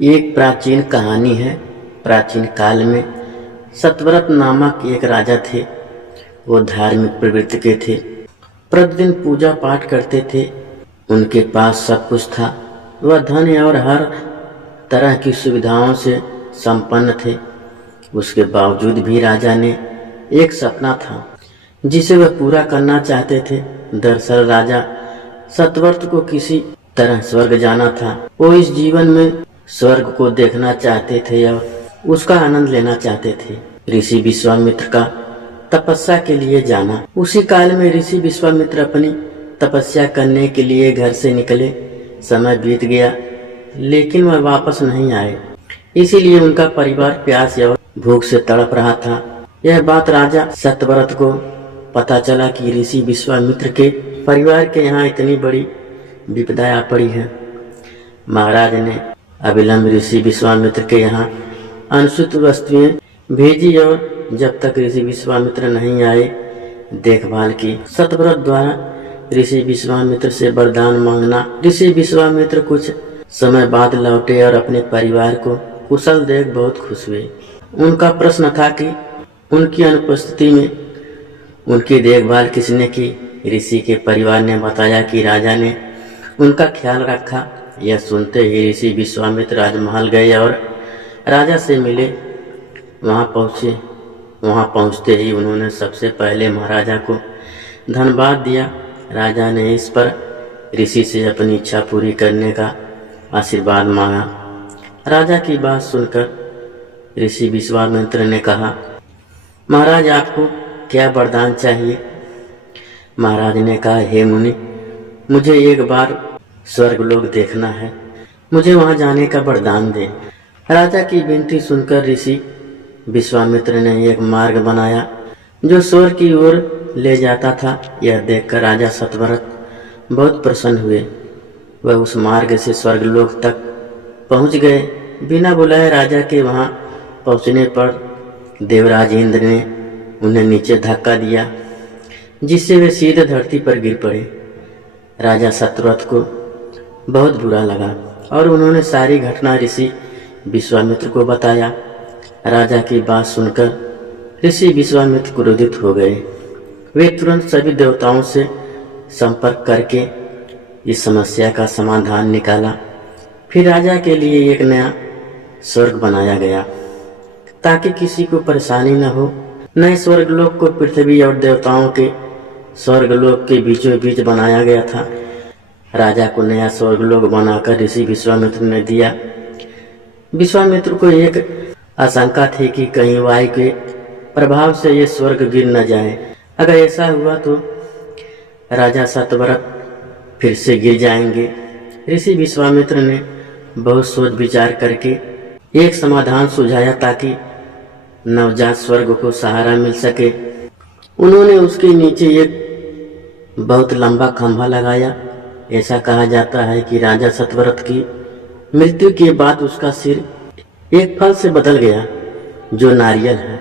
एक प्राचीन कहानी है। प्राचीन काल में सतव्रत नामक एक राजा थे। वो धार्मिक प्रवृत्ति के थे, प्रतिदिन पूजा पाठ करते थे। उनके पास सब कुछ था, वह धन और हर तरह की सुविधाओं से संपन्न थे। उसके बावजूद भी राजा ने एक सपना था जिसे वह पूरा करना चाहते थे। दरअसल राजा सतव्रत को किसी तरह स्वर्ग जाना था। वो इस जीवन में स्वर्ग को देखना चाहते थे और उसका आनंद लेना चाहते थे। ऋषि विश्वामित्र का तपस्या के लिए जाना। उसी काल में ऋषि विश्वामित्र अपनी तपस्या करने के लिए घर से निकले। समय बीत गया लेकिन वह वापस नहीं आए, इसीलिए उनका परिवार प्यास और भूख से तड़प रहा था। यह बात राजा सतव्रत को पता चला कि ऋषि विश्वामित्र के परिवार के यहाँ इतनी बड़ी विपदा आ पड़ी है। महाराज ने अविलंब ऋषि विश्वामित्र के यहाँ अनुचित वस्तुएं भेजी और जब तक ऋषि विश्वामित्र नहीं आए देखभाल की। सतव्रत द्वारा ऋषि विश्वामित्र से वरदान मांगना। ऋषि विश्वामित्र कुछ समय बाद लौटे और अपने परिवार को कुशल देख बहुत खुश हुए। उनका प्रश्न था कि उनकी अनुपस्थिति में उनकी देखभाल किसने की। ऋषि के परिवार ने बताया कि राजा ने उनका ख्याल रखा। यह सुनते ही ऋषि विश्वामित्र राजमहल गए और राजा से मिले। वहाँ पहुँचते ही उन्होंने सबसे पहले महाराजा को धन्यवाद दिया। राजा ने इस पर ऋषि से अपनी इच्छा पूरी करने का आशीर्वाद मांगा। राजा की बात सुनकर ऋषि विश्वामित्र ने कहा, महाराज आपको क्या वरदान चाहिए। महाराज ने कहा, हे मुनि, मुझे एक बार स्वर्गलोक देखना है, मुझे वहां जाने का वरदान दे। राजा की विनती सुनकर ऋषि विश्वामित्र ने एक मार्ग बनाया जो स्वर्ग की ओर ले जाता था। यह देखकर राजा सतव्रत बहुत प्रसन्न हुए। वह उस मार्ग से स्वर्गलोक तक पहुंच गए। बिना बुलाए राजा के वहां पहुंचने पर देवराज इंद्र ने उन्हें नीचे धक्का दिया, जिससे वे सीधे धरती पर गिर पड़े। राजा सतव्रत को बहुत बुरा लगा और उन्होंने सारी घटना ऋषि विश्वामित्र को बताया। राजा की बात सुनकर ऋषि विश्वामित्र क्रोधित हो गए। वे तुरंत सभी देवताओं से संपर्क करके इस समस्या का समाधान निकाला। फिर राजा के लिए एक नया स्वर्ग बनाया गया ताकि किसी को परेशानी न हो। नए स्वर्गलोक को पृथ्वी और देवताओं के स्वर्गलोक के बीचों बीच बनाया गया था। राजा को नया स्वर्गलोक बनाकर ऋषि विश्वामित्र ने दिया। विश्वामित्र को एक आशंका थी कि कहीं वायु के प्रभाव से ये स्वर्ग गिर न जाए। अगर ऐसा हुआ तो राजा सतव्रत फिर से गिर जाएंगे। ऋषि विश्वामित्र ने बहुत सोच विचार करके एक समाधान सुझाया ताकि नवजात स्वर्ग को सहारा मिल सके। उन्होंने उसके नीचे एक बहुत लंबा खंभा लगाया। ऐसा कहा जाता है कि राजा सतव्रत की मृत्यु के बाद उसका सिर एक फल से बदल गया जो नारियल है,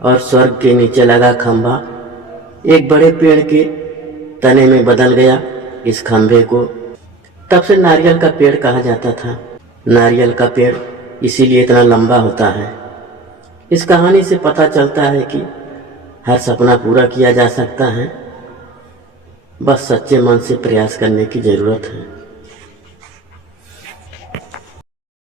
और स्वर्ग के नीचे लगा खंभा एक बड़े पेड़ के तने में बदल गया। इस खंभे को तब से नारियल का पेड़ कहा जाता था। नारियल का पेड़ इसीलिए इतना लंबा होता है। इस कहानी से पता चलता है कि हर सपना पूरा किया जा सकता है, बस सच्चे मन से प्रयास करने की जरूरत है।